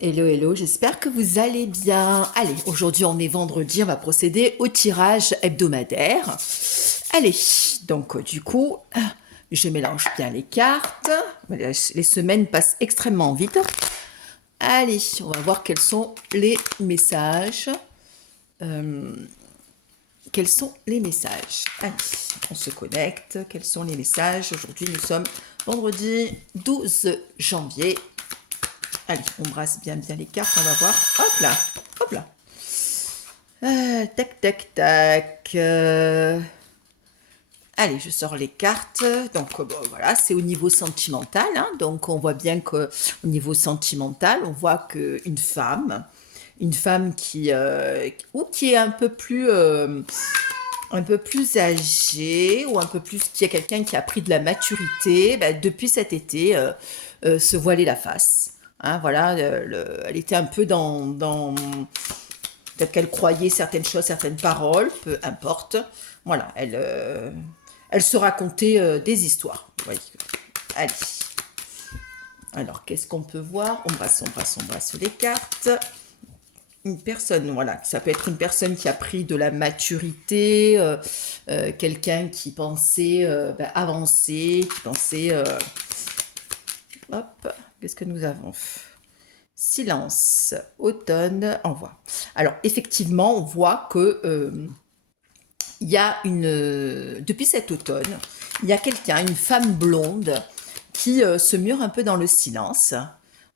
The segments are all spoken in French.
Hello, hello, j'espère que vous allez bien. Allez, aujourd'hui on est vendredi, on va procéder au tirage hebdomadaire. Allez, donc du coup, je mélange bien les cartes. Les semaines passent extrêmement vite. Allez, on va voir quels sont les messages. Euh, Quels sont les messages? Allez, on se connecte. Quels sont les messages? Aujourd'hui, nous sommes vendredi 12 janvier. Allez, on brasse bien les cartes, on va voir. Hop là, hop là. Tac, tac, tac. Allez, je sors les cartes. Donc bon, voilà, c'est au niveau sentimental, hein. Donc on voit bien que au niveau sentimental, on voit que une femme qui est un peu plus âgée ou un peu plus qui est quelqu'un qui a pris de la maturité, bah, depuis cet été, se voiler la face. Hein, voilà, elle était un peu peut-être qu'elle croyait certaines choses, certaines paroles, peu importe. Voilà, elle se racontait des histoires. Vous voyez. Allez. Alors, qu'est-ce qu'on peut voir? On brasse les cartes. Une personne, voilà, ça peut être une personne qui a pris de la maturité, quelqu'un qui pensait avancer, qui pensait... hop, qu'est-ce que nous avons? Silence, automne, envoi. Alors, effectivement, on voit que il y a depuis cet automne, il y a quelqu'un, une femme blonde, qui se mure un peu dans le silence,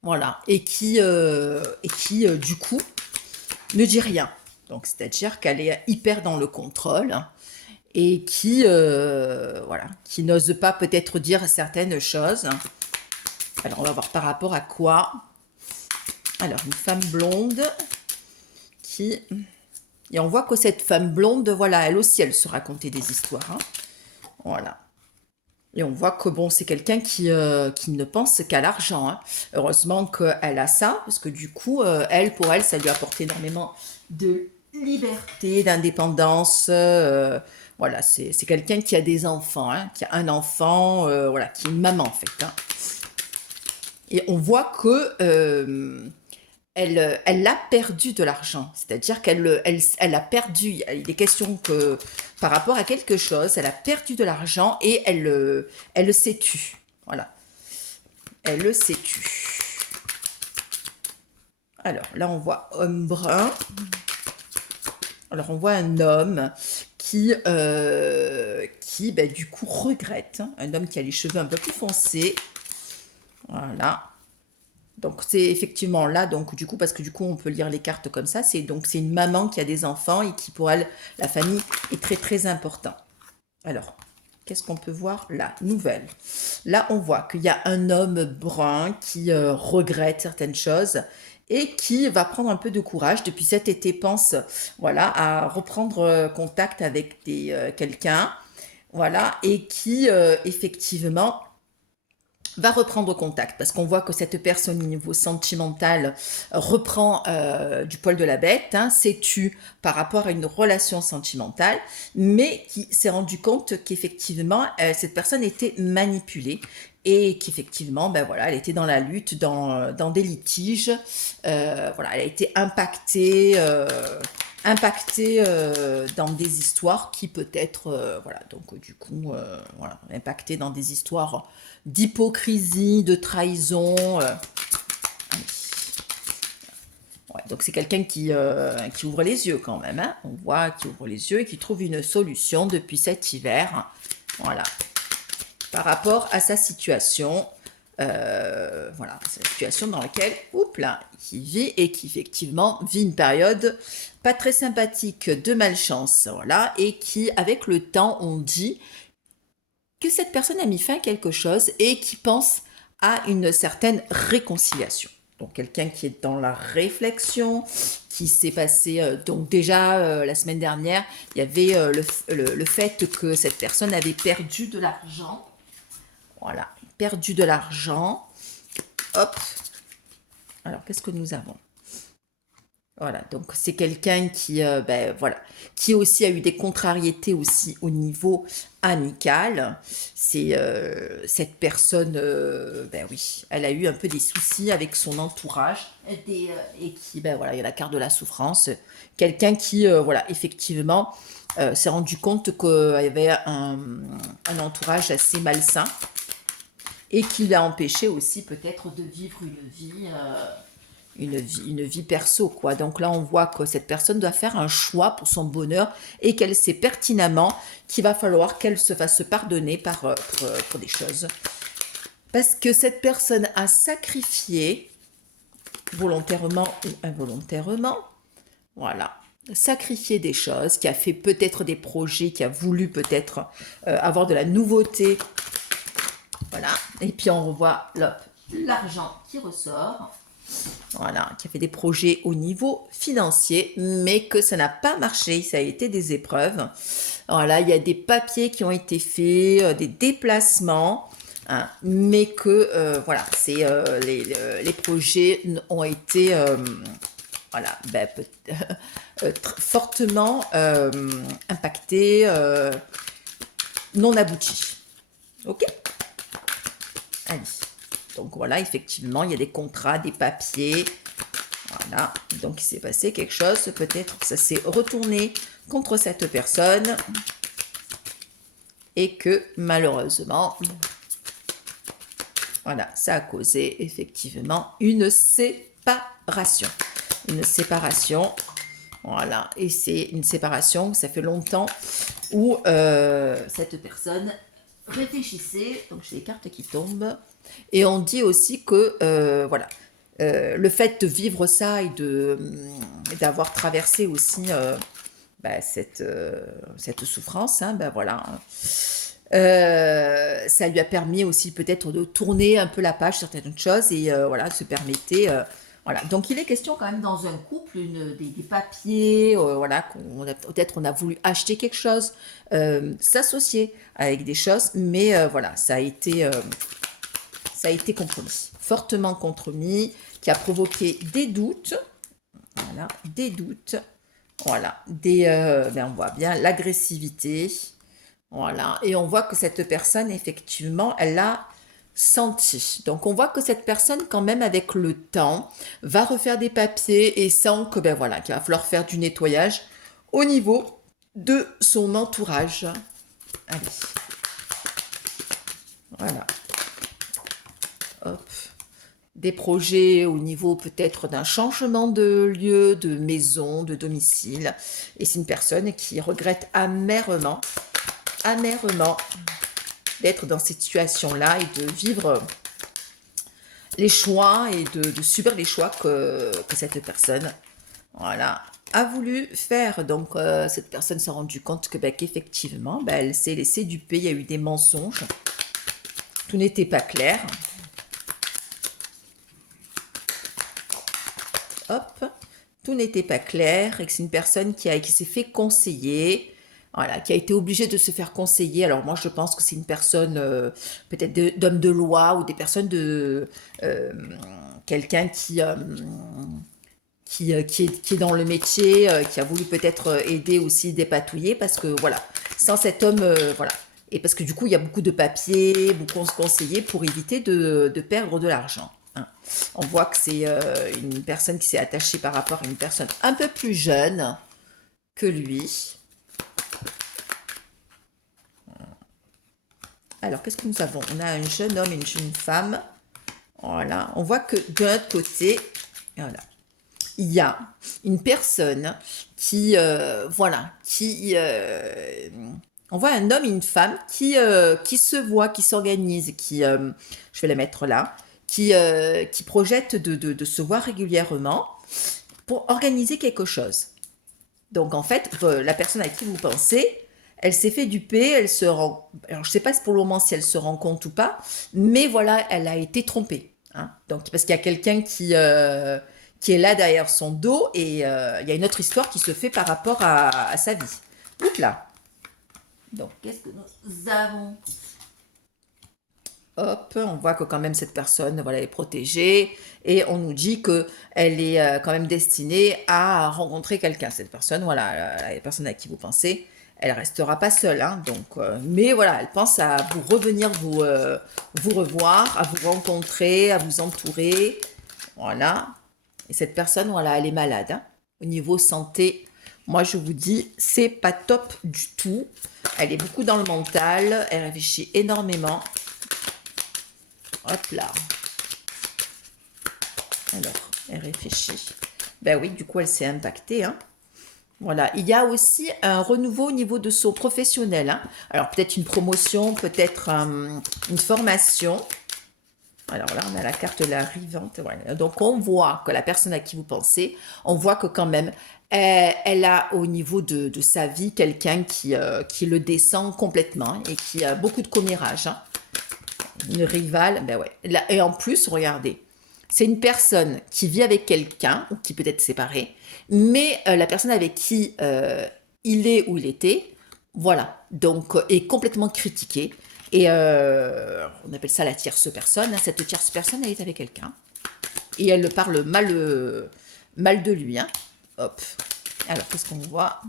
voilà, et qui du coup, ne dit rien. Donc, c'est-à-dire qu'elle est hyper dans le contrôle et voilà, qui n'ose pas peut-être dire certaines choses. Alors, on va voir par rapport à quoi. Alors, une femme blonde qui... Et on voit que cette femme blonde, voilà, elle aussi, elle se racontait des histoires. Hein. Voilà. Et on voit que bon, c'est quelqu'un qui ne pense qu'à l'argent. Hein. Heureusement qu'elle a ça, parce que du coup, pour elle, ça lui apporte énormément de liberté, d'indépendance. Voilà, c'est quelqu'un qui a des enfants, hein, qui a un enfant, voilà, qui est une maman en fait. Hein. Et on voit que elle a perdu de l'argent. C'est-à-dire elle a perdu, il y a des questions que, par rapport à quelque chose, elle a perdu de l'argent et elle s'est tue. Voilà. Elle s'est tue. Alors, là, on voit homme brun. Alors, on voit un homme qui du coup, regrette. Hein. Un homme qui a les cheveux un peu plus foncés. Voilà. Donc c'est effectivement là, donc du coup, parce que du coup on peut lire les cartes comme ça, c'est une maman qui a des enfants et qui pour elle, la famille est très très important. Alors, qu'est-ce qu'on peut voir là? Nouvelle. Là on voit qu'il y a un homme brun qui regrette certaines choses et qui va prendre un peu de courage depuis cet été, pense voilà, à reprendre contact avec quelqu'un, voilà, et qui effectivement va reprendre contact parce qu'on voit que cette personne au niveau sentimental reprend du poil de la bête, hein, s'est tue par rapport à une relation sentimentale, mais qui s'est rendu compte qu'effectivement cette personne était manipulée et qu'effectivement ben voilà, elle était dans la lutte, dans des litiges, voilà, elle a été impactée dans des histoires qui peut-être voilà, donc du coup voilà, impactée dans des histoires d'hypocrisie, de trahison. Ouais, donc c'est quelqu'un qui ouvre les yeux quand même. Hein. On voit qu'il ouvre les yeux et qui trouve une solution depuis cet hiver. Voilà. Par rapport à sa situation. Voilà, c'est la situation dans laquelle, oups là, qui vit et qui effectivement vit une période pas très sympathique de malchance, voilà, et qui, avec le temps, on dit que cette personne a mis fin à quelque chose et qui pense à une certaine réconciliation. Donc quelqu'un qui est dans la réflexion, qui s'est passé, donc déjà la semaine dernière, il y avait le fait que cette personne avait perdu de l'argent. Voilà, perdu de l'argent. Hop. Alors qu'est-ce que nous avons? Voilà, donc c'est quelqu'un qui, ben, voilà, qui aussi a eu des contrariétés aussi au niveau amical. C'est cette personne, ben oui, elle a eu un peu des soucis avec son entourage et qui, ben voilà, il y a la carte de la souffrance. Quelqu'un qui, voilà, effectivement, s'est rendu compte qu'il y avait un entourage assez malsain et qui l'a empêché aussi peut-être de vivre une vie perso, quoi. Donc là, on voit que cette personne doit faire un choix pour son bonheur et qu'elle sait pertinemment qu'il va falloir qu'elle se fasse pardonner pour des choses. Parce que cette personne a sacrifié, volontairement ou involontairement, voilà, sacrifié des choses, qui a fait peut-être des projets, qui a voulu peut-être avoir de la nouveauté. Voilà. Et puis on revoit l'argent qui ressort. Voilà, qui a fait des projets au niveau financier, mais que ça n'a pas marché, ça a été des épreuves. Voilà, il y a des papiers qui ont été faits, des déplacements, hein, mais que voilà, c'est les projets ont été voilà, ben, fortement impactés, non aboutis. Ok. Allez. Donc voilà, effectivement, il y a des contrats, des papiers. Voilà, donc il s'est passé quelque chose. Peut-être que ça s'est retourné contre cette personne. Et que malheureusement, voilà, ça a causé effectivement une séparation. Une séparation. Voilà, et c'est une séparation, ça fait longtemps où cette personne réfléchissait. Donc j'ai les cartes qui tombent. Et on dit aussi que, voilà, le fait de vivre ça et d'avoir traversé aussi bah, cette souffrance, hein, ben voilà, ça lui a permis aussi peut-être de tourner un peu la page sur certaines choses et voilà, se permettait. Voilà. Donc il est question quand même dans un couple des papiers, voilà, peut-être on a voulu acheter quelque chose, s'associer avec des choses, mais voilà, ça a été compromis, fortement compromis, qui a provoqué des doutes, voilà, des doutes, voilà, ben on voit bien l'agressivité, voilà, et on voit que cette personne, effectivement, elle l'a senti. Donc on voit que cette personne, quand même, avec le temps, va refaire des papiers et sent que, ben voilà, qu'il va falloir faire du nettoyage au niveau de son entourage. Allez, voilà, hop. Des projets au niveau peut-être d'un changement de lieu, de maison, de domicile. Et c'est une personne qui regrette amèrement, amèrement d'être dans cette situation-là et de vivre les choix et de subir les choix que cette personne, voilà, a voulu faire. Donc cette personne s'est rendue compte que qu'effectivement, elle s'est laissée duper, il y a eu des mensonges, tout n'était pas clair. Hop, tout n'était pas clair et que c'est une personne qui s'est fait conseiller, voilà, qui a été obligée de se faire conseiller. Alors moi je pense que c'est une personne peut-être d'homme de loi ou des personnes de quelqu'un qui est dans le métier, qui a voulu peut-être aider aussi, dépatouiller, parce que voilà, sans cet homme, voilà. Et parce que du coup, il y a beaucoup de papiers, beaucoup de conseillers pour éviter de perdre de l'argent, hein. On voit que c'est une personne qui s'est attachée par rapport à une personne un peu plus jeune que lui. Alors, qu'est-ce que nous avons? On a un jeune homme et une jeune femme. Voilà. On voit que de l'autre côté, voilà, il y a une personne qui, voilà, on voit un homme et une femme qui se voient, qui s'organisent, je vais la mettre là, qui projettent de se voir régulièrement pour organiser quelque chose. Donc en fait, la personne à qui vous pensez, elle s'est fait duper, elle se rend... Alors je ne sais pas pour le moment si elle se rend compte ou pas, mais voilà, elle a été trompée, hein. Donc parce qu'il y a quelqu'un qui est là derrière son dos et il y a une autre histoire qui se fait par rapport à sa vie. Oups là. Donc qu'est-ce que nous avons? Hop, on voit que quand même cette personne, voilà, est protégée et on nous dit que elle est quand même destinée à rencontrer quelqu'un. Cette personne, voilà, la personne à qui vous pensez, elle restera pas seule, hein, donc, mais voilà, elle pense à vous revenir vous revoir, à vous rencontrer, à vous entourer, voilà. Et cette personne, voilà, elle est malade, hein. Au niveau santé, moi je vous dis, c'est pas top du tout. Elle est beaucoup dans le mental, elle réfléchit énormément. Hop là. Alors, elle réfléchit. Ben oui, du coup, elle s'est impactée, hein. Voilà. Il y a aussi un renouveau au niveau de son professionnel, hein. Alors, peut-être une promotion, peut-être une formation. Alors là, on a la carte de la rivante. Voilà. Donc, on voit que la personne à qui vous pensez, on voit que quand même, elle a au niveau de sa vie quelqu'un qui le descend complètement et qui a beaucoup de commérage, hein. Une rivale, ben ouais. Et en plus, regardez, c'est une personne qui vit avec quelqu'un, ou qui peut être séparée, mais la personne avec qui il est ou il était, voilà, donc est complètement critiquée. Et on appelle ça la tierce personne, hein. Cette tierce personne, elle est avec quelqu'un. Et elle parle mal de lui, hein. Hop. Alors, qu'est-ce qu'on voit?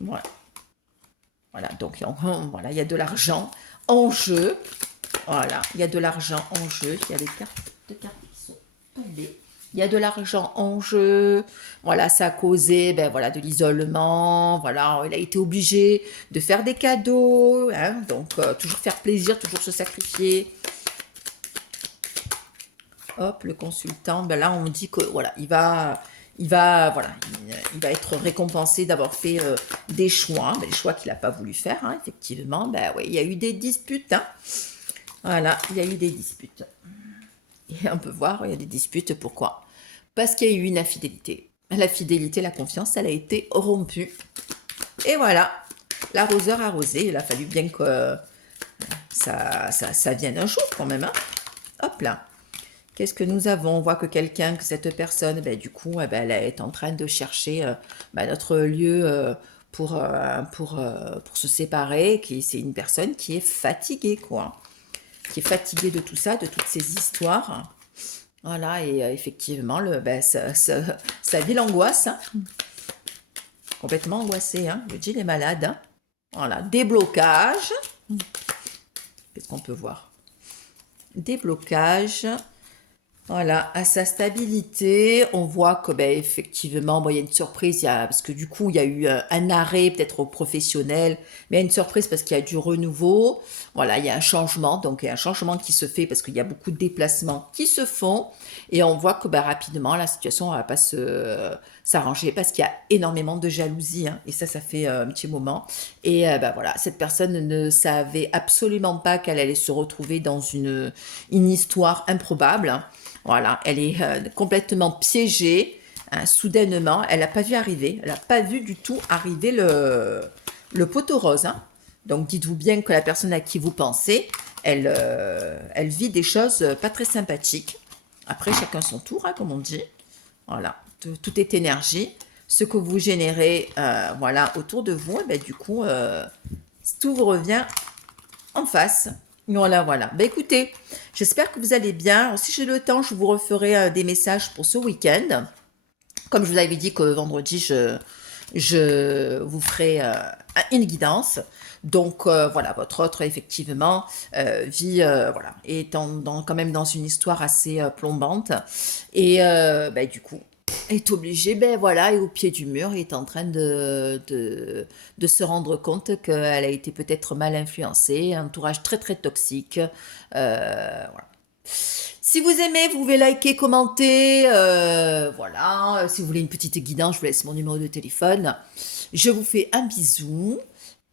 Voilà. Voilà, donc voilà, il y a de l'argent en jeu. Voilà, il y a de l'argent en jeu. Il y a des cartes qui sont tombées. Il y a de l'argent en jeu. Voilà, ça a causé ben, voilà, de l'isolement. Voilà, il a été obligé de faire des cadeaux. Hein, donc, toujours faire plaisir, toujours se sacrifier. Hop, le consultant, ben là, on dit que voilà, voilà, il va être récompensé d'avoir fait des choix, des choix qu'il n'a pas voulu faire, hein, effectivement. Ben oui, il y a eu des disputes, hein. Voilà, il y a eu des disputes. Et on peut voir, il y a des disputes, pourquoi? Parce qu'il y a eu une infidélité. La fidélité, la confiance, elle a été rompue. Et voilà, l'arroseur arrosé, il a fallu bien que ça vienne un jour quand même, hein. Hop là. Qu'est-ce que nous avons? On voit que que cette personne, ben, du coup, ben, elle est en train de chercher ben, notre lieu pour se séparer. C'est une personne qui est fatiguée, quoi. Qui est fatiguée de tout ça, de toutes ces histoires. Voilà, et effectivement, ben, sa vie l'angoisse, hein. Complètement angoissée, hein. Le Jill est malade, hein. Voilà, déblocage. Qu'est-ce qu'on peut voir? Déblocage. Voilà, à sa stabilité, on voit que ben, effectivement, bon, il y a une surprise, parce que du coup, il y a eu un arrêt peut-être au professionnel, mais il y a une surprise parce qu'il y a du renouveau. Voilà, il y a un changement, donc il y a un changement qui se fait parce qu'il y a beaucoup de déplacements qui se font, et on voit que ben, rapidement, la situation ne va pas s'arranger parce qu'il y a énormément de jalousie, hein, et ça fait un petit moment. Et ben, voilà, cette personne ne savait absolument pas qu'elle allait se retrouver dans une histoire improbable, hein. Voilà, elle est complètement piégée, hein, soudainement. Elle n'a pas vu arriver, elle n'a pas vu du tout arriver le poteau rose, hein. Donc dites-vous bien que la personne à qui vous pensez, elle vit des choses pas très sympathiques. Après, chacun son tour, hein, comme on dit. Voilà, tout est énergie. Ce que vous générez voilà, autour de vous, et ben, du coup, tout vous revient en face. Voilà, voilà. Ben écoutez, j'espère que vous allez bien. Alors, si j'ai le temps, je vous referai des messages pour ce week-end. Comme je vous avais dit que vendredi, je vous ferai une guidance. Donc voilà, votre autre effectivement vit voilà, est quand même dans une histoire assez plombante et ben, du coup est obligé, ben voilà, est au pied du mur, est en train de se rendre compte qu'elle a été peut-être mal influencée, un entourage très très toxique. Voilà. Si vous aimez, vous pouvez liker, commenter, voilà. Si vous voulez une petite guidance, je vous laisse mon numéro de téléphone. Je vous fais un bisou.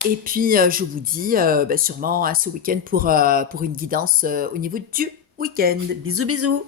Et puis, je vous dis sûrement à ce week-end pour une guidance au niveau du week-end. Bisous, bisous.